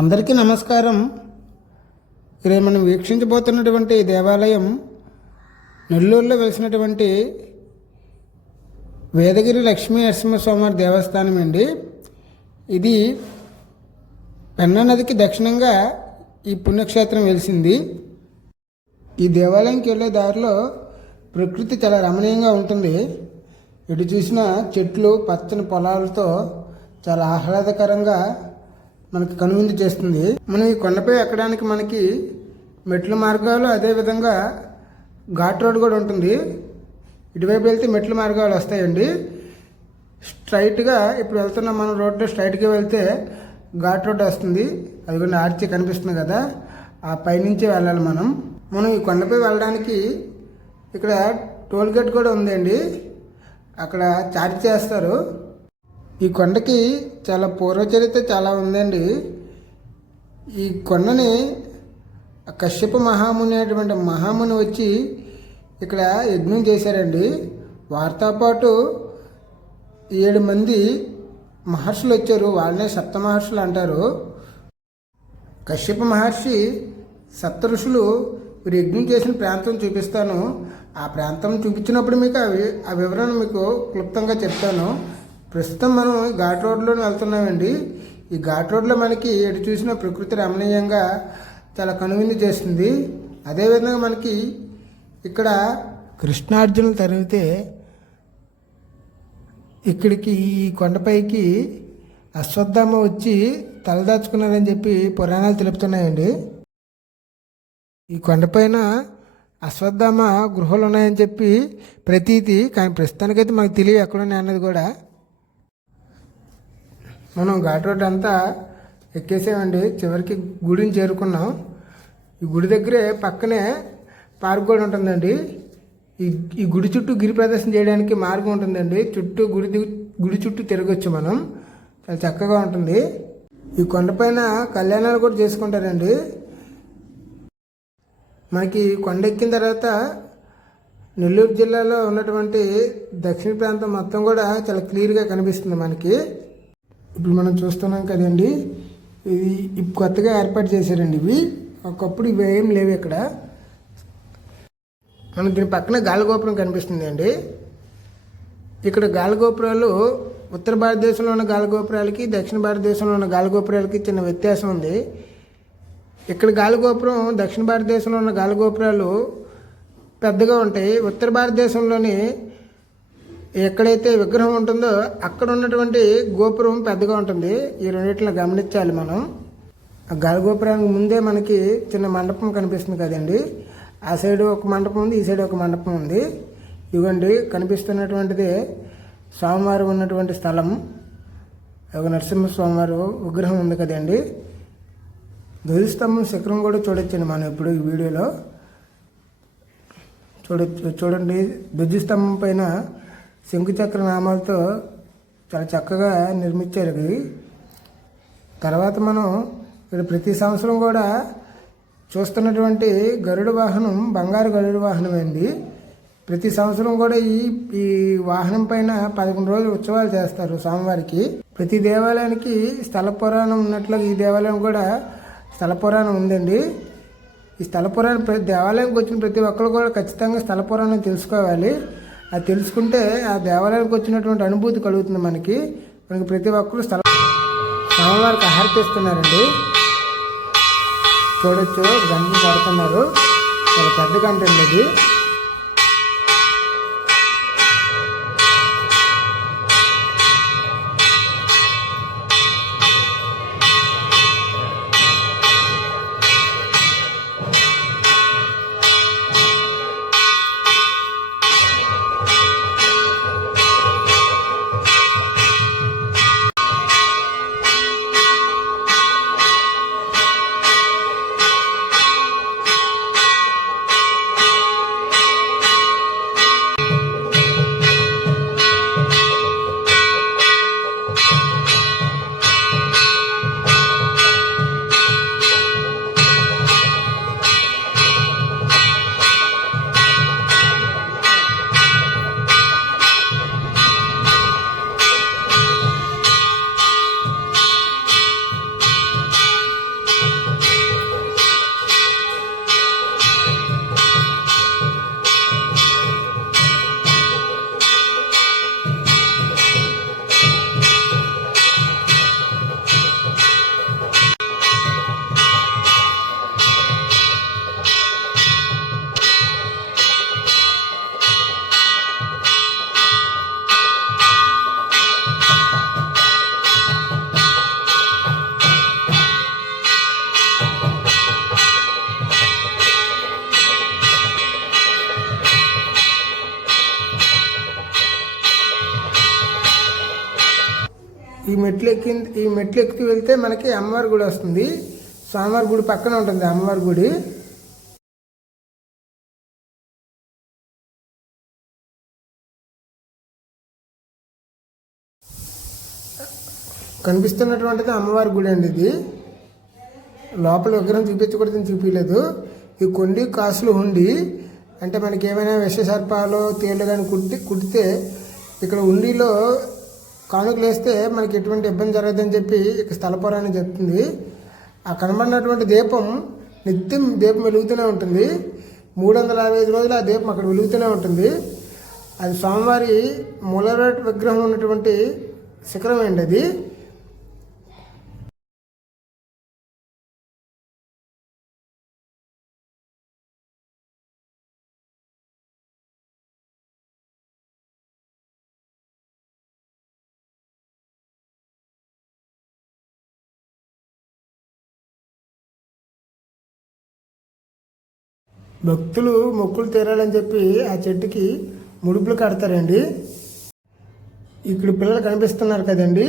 అందరికీ నమస్కారం. ఈరోజు మనం వీక్షించబోతున్నటువంటి దేవాలయం నెల్లూరులో వెలిసినటువంటి వేదగిరి లక్ష్మీ నరసింహస్వామివారి దేవస్థానం అండి. ఇది పెన్నా నదికి దక్షిణంగా ఈ పుణ్యక్షేత్రం వెలిసింది. ఈ దేవాలయంకి వెళ్ళే దారిలో ప్రకృతి చాలా రమణీయంగా ఉంటుంది. ఎటు చూసినా చెట్లు, పచ్చని పొలాలతో చాలా ఆహ్లాదకరంగా మనకి కనువిందు చేస్తుంది. మనం ఈ కొండపై ఎక్కడానికి మనకి మెట్ల మార్గాలు, అదేవిధంగా ఘాట్ రోడ్ కూడా ఉంటుంది. ఇటువైపు వెళ్తే మెట్ల మార్గాలు వస్తాయండి. స్ట్రైట్గా ఇప్పుడు వెళ్తున్నాం మనం రోడ్లో, స్ట్రైట్గా వెళ్తే ఘాట్ రోడ్ వస్తుంది. అది కూడా ఆర్చి కనిపిస్తుంది కదా, ఆ పైనుంచి వెళ్ళాలి మనం ఈ కొండపై వెళ్ళడానికి ఇక్కడ టోల్ గేట్ కూడా ఉందండి. అక్కడ ఛార్జ్ చేస్తారు. ఈ కొండకి చాలా పూర్వచరిత్ర చాలా ఉందండి. ఈ కొండని కశ్యప మహాముని అనేటువంటి మహాముని వచ్చి ఇక్కడ యజ్ఞం చేశారండి. వారితో పాటు 7 మంది మహర్షులు వచ్చారు. వాళ్ళనే సప్త మహర్షులు అంటారు. కశ్యప మహర్షి, సప్త ఋషులు వీరు యజ్ఞం చేసిన ప్రాంతం చూపిస్తాను. ఆ ప్రాంతం చూపించినప్పుడు మీకు ఆ వివరణ మీకు క్లుప్తంగా చెప్తాను. ప్రస్తుతం మనం ఘాట్ రోడ్లో వెళ్తున్నామండి. ఈ ఘాట్ రోడ్లో మనకి ఎటు చూసిన ప్రకృతి రమణీయంగా చాలా కనువిందు చేస్తుంది. అదేవిధంగా మనకి ఇక్కడ కృష్ణార్జునులు తరిగితే ఇక్కడికి ఈ కొండపైకి అశ్వత్థామ వచ్చి తలదాచుకున్నారని చెప్పి పురాణాలు తెలుపుతున్నాయండి. ఈ కొండపైన అశ్వత్థామ గృహాలు ఉన్నాయని చెప్పి ప్రతీతి, కానీ ప్రస్తుతానికైతే మనకు తెలియదు ఎక్కడున్నాయి అన్నది కూడా. మనం ఘాట్ రోడ్ అంతా ఎక్కేసామండి. చివరికి గుడిని చేరుకున్నాం. ఈ గుడి దగ్గరే పక్కనే పార్క్ కూడా ఉంటుందండి. ఈ గుడి చుట్టూ గిరి ప్రదర్శన చేయడానికి మార్గం ఉంటుందండి. గుడి చుట్టూ తిరగచ్చు మనం. చాలా చక్కగా ఉంటుంది. ఈ కొండపైన కళ్యాణాలు కూడా చేసుకుంటారండి. మనకి కొండ ఎక్కిన తర్వాత నెల్లూరు జిల్లాలో ఉన్నటువంటి దక్షిణ ప్రాంతం మొత్తం కూడా చాలా క్లియర్గా కనిపిస్తుంది మనకి. ఇప్పుడు మనం చూస్తున్నాం కదండి, ఇది కొత్తగా ఏర్పాటు చేశారండి. ఇవి ఒకప్పుడు ఇవి ఏం లేవు ఇక్కడ. మనకి దీని పక్కన గాలిగోపురం కనిపిస్తుంది అండి. ఇక్కడ గాలిగోపురాలు ఉత్తర భారతదేశంలో ఉన్న గాలిగోపురాలకి, దక్షిణ భారతదేశంలో ఉన్న గాలిగోపురాలకి చిన్న వ్యత్యాసం ఉంది. ఇక్కడ గాలిగోపురం, దక్షిణ భారతదేశంలో ఉన్న గాలిగోపురాలు పెద్దగా ఉంటాయి. ఉత్తర భారతదేశంలోని ఎక్కడైతే విగ్రహం ఉంటుందో అక్కడ ఉన్నటువంటి గోపురం పెద్దగా ఉంటుంది. ఈ రెండింటిని గమనించాలి మనం. ఆ గాలిగోపురానికి ముందే మనకి చిన్న మండపం కనిపిస్తుంది కదండి. ఆ సైడ్ ఒక మండపం ఉంది, ఈ సైడ్ ఒక మండపం ఉంది. ఇవ్వండి కనిపిస్తున్నటువంటిది స్వామివారు ఉన్నటువంటి స్థలం. ఒక నరసింహ స్వామివారు విగ్రహం ఉంది కదండి. ధ్వజస్తంభం శిఖరం కూడా చూడొచ్చండి మనం ఇప్పుడు ఈ వీడియోలో చూడండి. ధ్వజస్తంభం పైన శంకుచక్ర నామాలతో చాలా చక్కగా నిర్మించారు ఇవి. తర్వాత మనం ఇక్కడ ప్రతి సంవత్సరం కూడా చూస్తున్నటువంటి గరుడ వాహనం బంగారు గరుడ వాహనం అయింది. ప్రతి సంవత్సరం కూడా ఈ వాహనం పైన 11 రోజులు ఉత్సవాలు చేస్తారు స్వామివారికి. ప్రతి దేవాలయానికి స్థల పురాణం ఉన్నట్లుగా ఈ దేవాలయం కూడా స్థల పురాణం ఉందండి. ఈ స్థల పురాణం దేవాలయానికి వచ్చిన ప్రతి ఒక్కరు కూడా ఖచ్చితంగా స్థల పురాణం తెలుసుకోవాలి. అది తెలుసుకుంటే ఆ దేవాలయానికి వచ్చినటువంటి అనుభూతి కలుగుతుంది మనకి. ప్రతి ఒక్కరు స్వామివారికి ఆహర్తిస్తున్నారండి. చూడొచ్చు, గంటలు పడుతున్నారు. చాలా పెద్ద గంట అండి అది. ఈ మెట్లు ఎక్కి వెళ్తే మనకి అమ్మవారి గుడి వస్తుంది. స్వామివారి గుడి పక్కన ఉంటుంది అమ్మవారి గుడి. కనిపిస్తున్నటువంటిది అమ్మవారి గుడి అండి. ఇది లోపల విగ్రహం చూపించకూడదని చూపించలేదు. ఈ కొండి కాసులు ఉండి అంటే మనకి ఏమైనా విషసర్పాలు తేళ్ళు కానీ కుట్టితే ఇక్కడ ఉండిలో కానుకలు వేస్తే మనకి ఎటువంటి ఇబ్బంది జరగదని చెప్పి ఇక్కడ స్థల పురాణం చెప్తుంది. ఆ కనబడినటువంటి దీపం నిత్యం దీపం వెలుగుతూనే ఉంటుంది. 365 రోజులు ఆ దీపం అక్కడ వెలుగుతూనే ఉంటుంది. అది స్వామివారి మూలరాట విగ్రహం ఉన్నటువంటి శిఖరం అండి అది. భక్తులు మొక్కులు తీరాలని చెప్పి ఆ చెట్టుకి ముడుపులు కడతారండి. ఇక్కడ పిల్లలు కనిపిస్తున్నారు కదండి,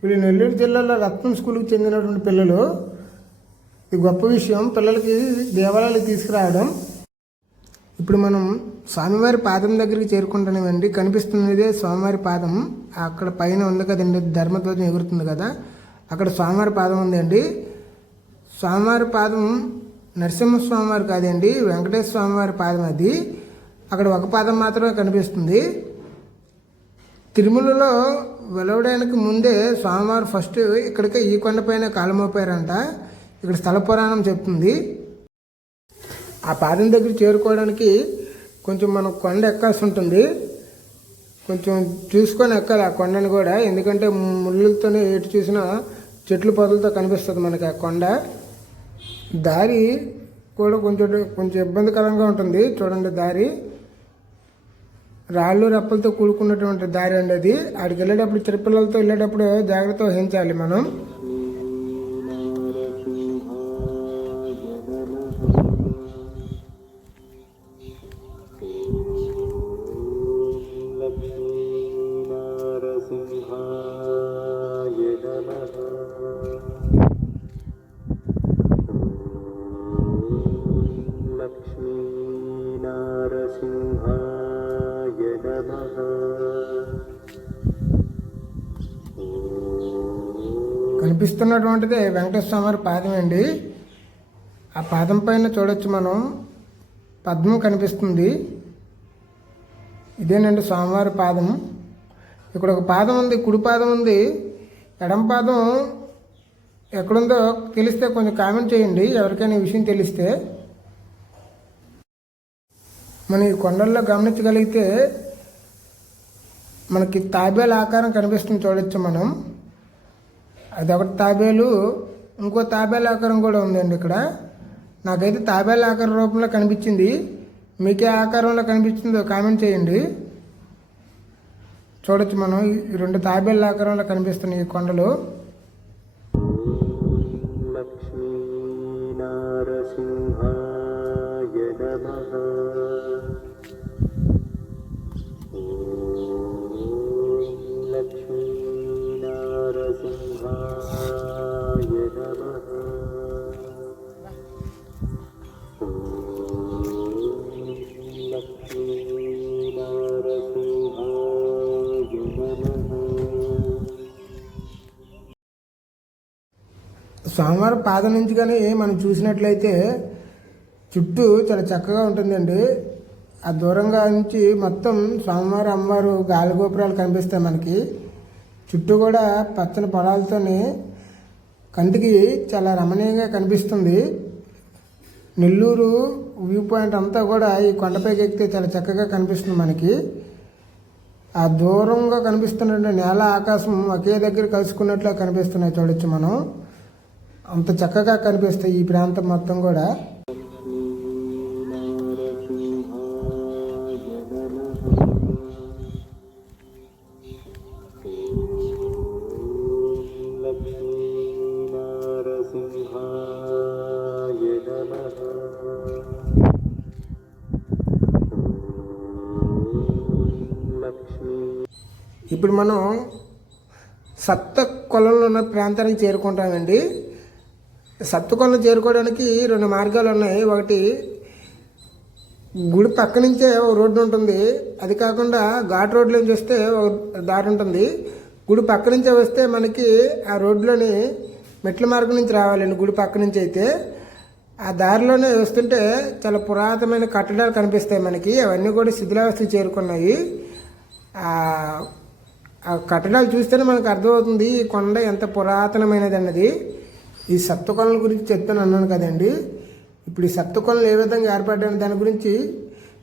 వీళ్ళు నెల్లూరు జిల్లాలో రత్నం స్కూల్కి చెందినటువంటి పిల్లలు. ఇది గొప్ప విషయం, పిల్లలకి దేవాలయాలకు తీసుకురావడం. ఇప్పుడు మనం స్వామివారి పాదం దగ్గరికి చేరుకుంటున్నామండి. కనిపిస్తున్నదే స్వామివారి పాదం. అక్కడ పైన ఉంది కదండి, ధర్మధ్వజం ఎగురుతుంది కదా, అక్కడ స్వామివారి పాదం ఉందండి. స్వామివారి పాదం నరసింహస్వామివారు కాదండి, వెంకటేశ్వర స్వామివారి పాదం అది. అక్కడ ఒక పాదం మాత్రమే కనిపిస్తుంది. తిరుమలలో వెలవడానికి ముందే స్వామివారు ఫస్ట్ ఇక్కడికే ఈ కొండపైన కాలమోపారంట. ఇక్కడ స్థల పురాణం చెప్తుంది. ఆ పాదం దగ్గర చేరుకోవడానికి కొంచెం మనం కొండ ఎక్కాల్సి ఉంటుంది. కొంచెం చూసుకొని ఎక్కాలి ఆ కొండని కూడా, ఎందుకంటే ముళ్ళతోనే ఎటు చూసినా చెట్లు పొదలతో కనిపిస్తుంది మనకి ఆ కొండ. దారి కూడా కొంచెం ఇబ్బందికరంగా ఉంటుంది. చూడండి, దారి రాళ్ళు రప్పలతో కూడుకున్నటువంటి దారి అండి అది. ఆడికి వెళ్ళేటప్పుడు చిన్నపిల్లలతో వెళ్ళేటప్పుడు జాగ్రత్త వహించాలి మనం. కనిపిస్తున్నటువంటిది వెంకటేశ్వర స్వామి పాదం అండి. ఆ పాదం పైన చూడొచ్చు మనం పద్మం కనిపిస్తుంది. ఇదేనండి స్వామివారి పాదం. ఇక్కడ ఒక పాదం ఉంది, కుడి పాదం ఉంది. ఎడమ పాదం ఎక్కడుందో తెలిస్తే కొంచెం కామెంట్ చేయండి, ఎవరికైనా ఈ విషయం తెలిస్తే. మన ఈ కొండల్లో గమనించగలిగితే మనకి తాబేలు ఆకారం కనిపిస్తుంది, చూడొచ్చు మనం. అదొకటి తాబేలు, ఇంకో తాబేలు ఆకారం కూడా ఉందండి ఇక్కడ. నాకైతే తాబేలు ఆకారం రూపంలో కనిపించింది. మీకే ఆకారంలో కనిపించిందో కామెంట్ చేయండి. చూడొచ్చు మనం ఈ 2 తాబేళ్ళ ఆకారంలో కనిపిస్తున్నాయి ఈ కొండలు. స్వామివారి పాదం నుంచి కానీ మనం చూసినట్లయితే చుట్టూ చాలా చక్కగా ఉంటుందండి. ఆ దూరంగా నుంచి మొత్తం స్వామివారి అమ్మవారు గాలిగోపురాలు కనిపిస్తాయి మనకి. చుట్టూ కూడా పచ్చని పొలాలతోని కంటికి చాలా రమణీయంగా కనిపిస్తుంది. నెల్లూరు వ్యూ పాయింట్ అంతా కూడా ఈ కొండపైకి ఎక్కితే చాలా చక్కగా కనిపిస్తుంది మనకి. ఆ దూరంగా కనిపిస్తున్న నేల ఆకాశం ఒకే దగ్గర కలుసుకున్నట్లు కనిపిస్తున్నాయి, చూడొచ్చు మనం. అంత చక్కగా కనిపిస్తాయి ఈ ప్రాంతం మొత్తం కూడా. ఇప్పుడు మనం సప్త కొలంలో ఉన్న ప్రాంతానికి చేరుకుంటామండి. సప్త కొలను చేరుకోవడానికి 2 మార్గాలు ఉన్నాయి. ఒకటి గుడి పక్క నుంచే ఒక రోడ్డు ఉంటుంది, అది కాకుండా ఘాట్ రోడ్లో నుంచి వస్తే ఒక దారి ఉంటుంది. గుడి పక్క నుంచే వస్తే మనకి ఆ రోడ్లోని మెట్ల మార్గం నుంచి రావాలండి. గుడి పక్క నుంచి అయితే ఆ దారిలోనే వస్తుంటే చాలా పురాతనమైన కట్టడాలు కనిపిస్తాయి మనకి. అవన్నీ కూడా శిథిలావస్థకు చేరుకున్నాయి. ఆ కట్టడాలు చూస్తేనే మనకు అర్థమవుతుంది ఈ కొండ ఎంత పురాతనమైనది అన్నది. ఈ సప్తకొలల గురించి చెప్తాను అన్నాను కదండి. ఇప్పుడు ఈ సప్తకొలలు ఏ విధంగా ఏర్పడ్డాయని దాని గురించి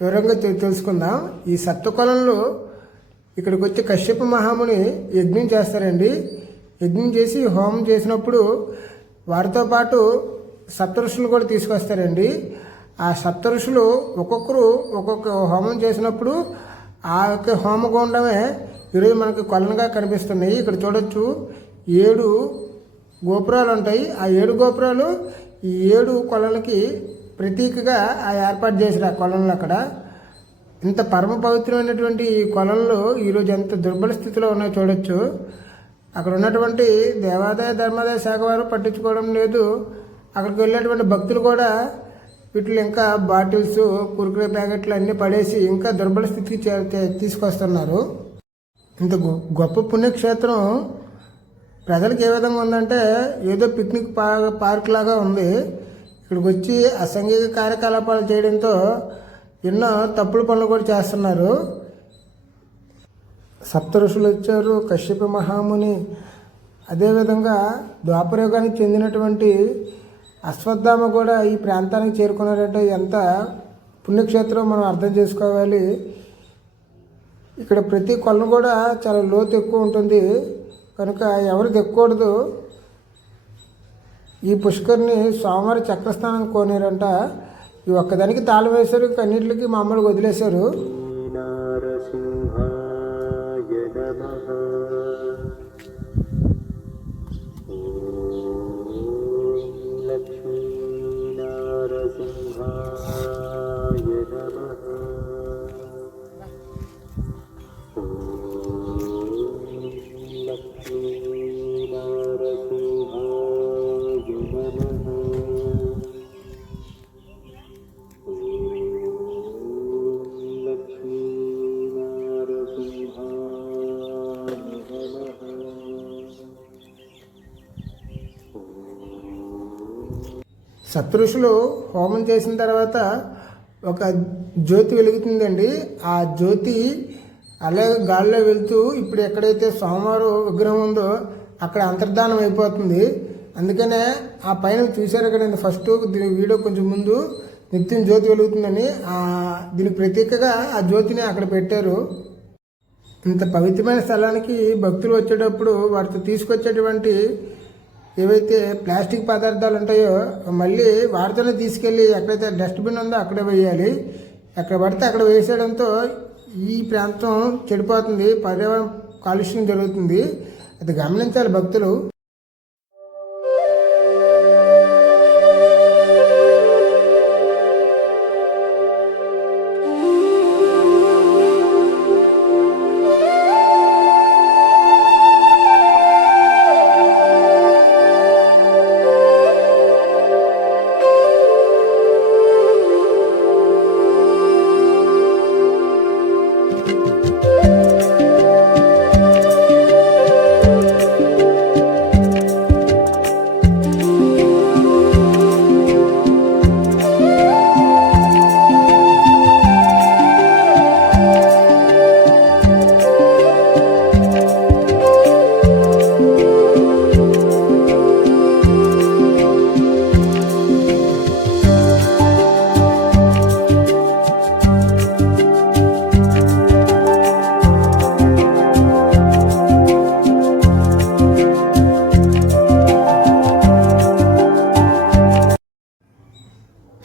వివరంగా తెలుసుకుందాం. ఈ సప్తకొలంలో ఇక్కడికి వచ్చి కశ్యప మహాముని యజ్ఞం చేస్తారండి. యజ్ఞం చేసి హోమం చేసినప్పుడు వారితో పాటు సప్తఋషులు కూడా తీసుకొస్తారండి. ఆ సప్తఋషులు ఒక్కొక్కరు ఒక్కొక్క హోమం చేసినప్పుడు ఆ యొక్క హోమగుండమే ఈరోజు మనకి కొలనుగా కనిపిస్తున్నాయి. ఇక్కడ చూడొచ్చు 7 గోపురాలు ఉంటాయి. ఆ 7 గోపురాలు ఈ 7 కొలలకి ప్రతీకగా ఏర్పాటు చేశారు ఆ కొలంలో. అక్కడ ఇంత పరమ పవిత్రమైనటువంటి ఈ కొలంలో ఈరోజు ఎంత దుర్బల స్థితిలో ఉన్నాయో చూడొచ్చు. అక్కడ ఉన్నటువంటి దేవాదాయ ధర్మాదాయ శాఖ వారు పట్టించుకోవడం లేదు. అక్కడికి వెళ్ళేటువంటి భక్తులు కూడా వీటిలో ఇంకా బాటిల్స్, కురుకురే ప్యాకెట్లు అన్నీ పడేసి ఇంకా దుర్బల స్థితికి తీసుకొస్తున్నారు. ఇంత గొప్ప పుణ్యక్షేత్రం ప్రజలకు ఏ విధంగా ఉందంటే ఏదో పిక్నిక్ పార్క్ లాగా ఉంది. ఇక్కడికి వచ్చి అసాంఘిక కార్యకలాపాలు చేయడంతో ఎన్నో తప్పుడు పనులు కూడా చేస్తున్నారు. సప్త ఋషులు వచ్చారు, కశ్యప మహాముని, అదేవిధంగా ద్వాపరయుగానికి చెందినటువంటి అశ్వత్థామ కూడా ఈ ప్రాంతానికి చేరుకున్నారంటే ఎంత పుణ్యక్షేత్రం మనం అర్థం చేసుకోవాలి. ఇక్కడ ప్రతి కొలను కూడా చాలా లోతు ఎక్కువ ఉంటుంది కనుక ఎవరు దిక్కకూడదు. ఈ పుష్కర్ని సోమవారి చక్రస్నానం కోనేరంట. ఈ ఒక్కదానికి తాళం వేశారు, కన్నీటికి మామూలుగా వదిలేశారు. సప్తఋషులు హోమం చేసిన తర్వాత ఒక జ్యోతి వెలుగుతుందండి. ఆ జ్యోతి అలాగే గాల్లో వెళ్తూ ఇప్పుడు ఎక్కడైతే సోమవారం విగ్రహం ఉందో అక్కడ అంతర్ధానం అయిపోతుంది. అందుకనే ఆ పైన చూశారు కదండి, ఫస్ట్ దీని వీడియో కొంచెం ముందు నిత్యం జ్యోతి వెలుగుతుందని దీనికి ప్రత్యేకగా ఆ జ్యోతిని అక్కడ పెట్టారు. ఇంత పవిత్రమైన స్థలానికి భక్తులు వచ్చేటప్పుడు వాటితో తీసుకొచ్చేటువంటి ఏవైతే ప్లాస్టిక్ పదార్థాలు ఉంటాయో మళ్ళీ వాటితోనే తీసుకెళ్ళి ఎక్కడైతే డస్ట్బిన్ ఉందో అక్కడే వేయాలి. ఎక్కడ పడితే అక్కడ వేసేయడంతో ఈ ప్రాంతం చెడిపోతుంది, పర్యావరణ కాలుష్యం జరుగుతుంది. అది గమనించాలి భక్తులు.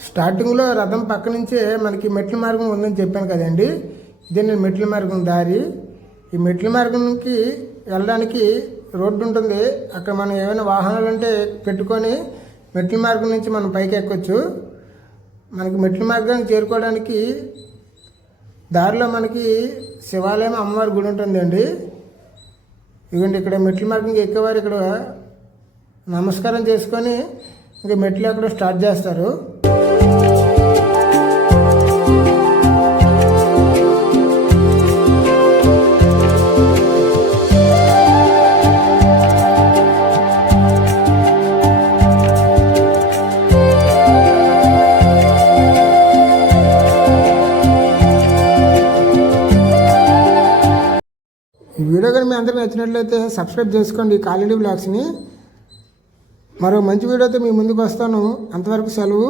స్టార్టింగ్లో రథం పక్క నుంచే మనకి మెట్ల మార్గం ఉందని చెప్పాను కదండి. ఇదే నేను మెట్ల మార్గం దారి. ఈ మెట్ల మార్గంకి వెళ్ళడానికి రోడ్డు ఉంటుంది. అక్కడ మనం ఏమైనా వాహనాలు ఉంటే పెట్టుకొని మెట్ల మార్గం నుంచి మనం పైకి ఎక్కొచ్చు. మనకి మెట్ల మార్గానికి చేరుకోవడానికి దారిలో మనకి శివాలయం, అమ్మవారి గుడి ఉంటుందండి. ఇదిగోండి ఇక్కడ మెట్ల మార్గంగా ఎక్కేవారు ఇక్కడ నమస్కారం చేసుకొని ఇంకా మెట్లు ఎక్కడో స్టార్ట్ చేస్తారు. ఈ వీడియో కానీ మీ అందరికీ నచ్చినట్లయితే సబ్స్క్రైబ్ చేసుకోండి కాలిడీ బ్లాగ్స్ని. మరో మంచి వీడియోతో మీ ముందుకు వస్తాను. అంతవరకు సెలవు.